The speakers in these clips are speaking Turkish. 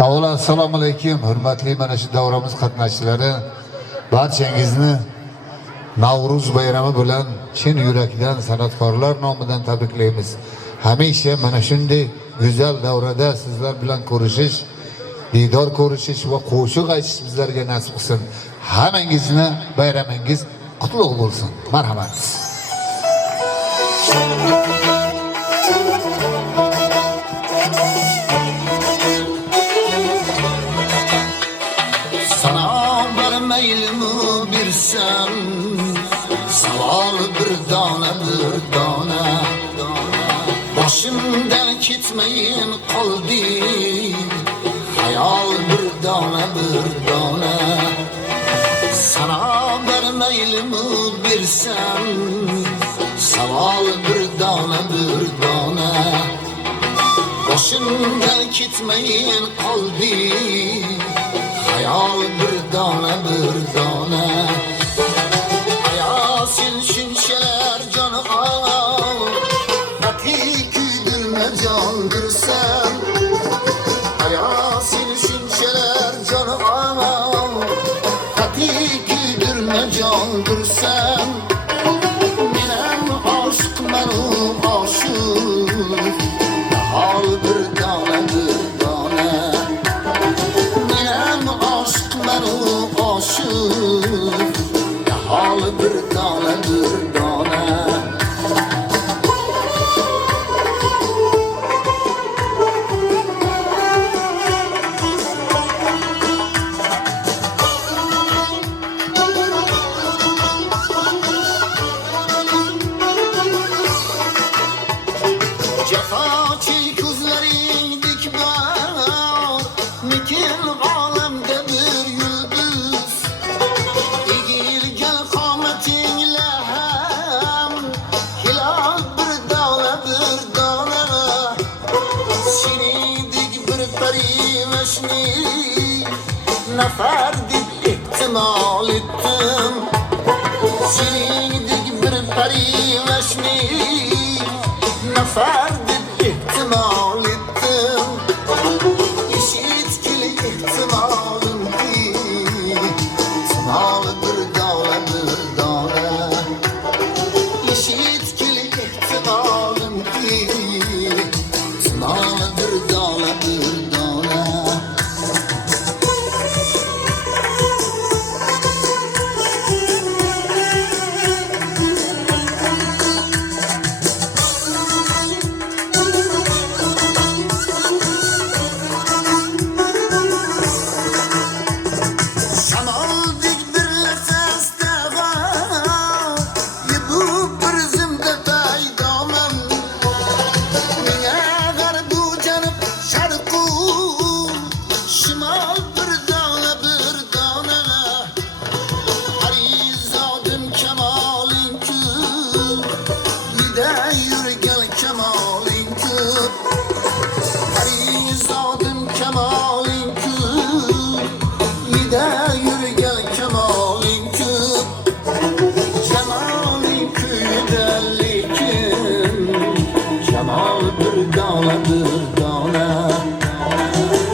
Avvalo assalomu alaykum, hurmatli mana shu davramiz qatnashchilari. Barchangizni Navruz bayrami bilan chin yurakdan san'atkorlar nomidan tabriklaymiz. Hamisha mana shunday go'zal davrada sizlar bilan ko'rishish, diydor ko'rishish va qo'shiq aytish bizlarga nasib qilsin. Hammangizni bayramingiz qutlug' bo'lsin. Marhamat. Savol bir dona boshimdan ketmayin qoldi, hayol bir dona sana bermaylimi bersam, savol bir dona boshimdan ketmayin qoldi, hayol bir dona sen şunşeler canı ağam, ati küydülme candırsam. Sen şunşeler canı ağam, ati küydülme candırsam. Benim aşk benim aşık, hal bir dana benim aşk benim aşık, hal bir dana cefa çekuzların dikbar, mekin alemde bir yıldız. İgil gel kametinle hem, hilal bir dağla. Seni dik bir periveşni, nefer dik ihtimal ettim. Seni dik bir periveşni, nefer dik ihtimal ettim. İşitkili ihtimalım değil, tınal bir dağla. İşitkili ihtimalım değil, tınal bir dağla.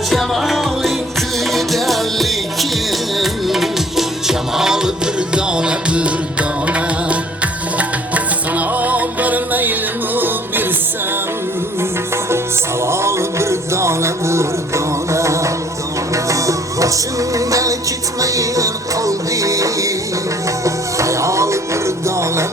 Cemalin köydellikin, cemal bir dana sana vermeylimi bilsem, savol bir dana başımdan ketmeyin qoldi, hayol bir dana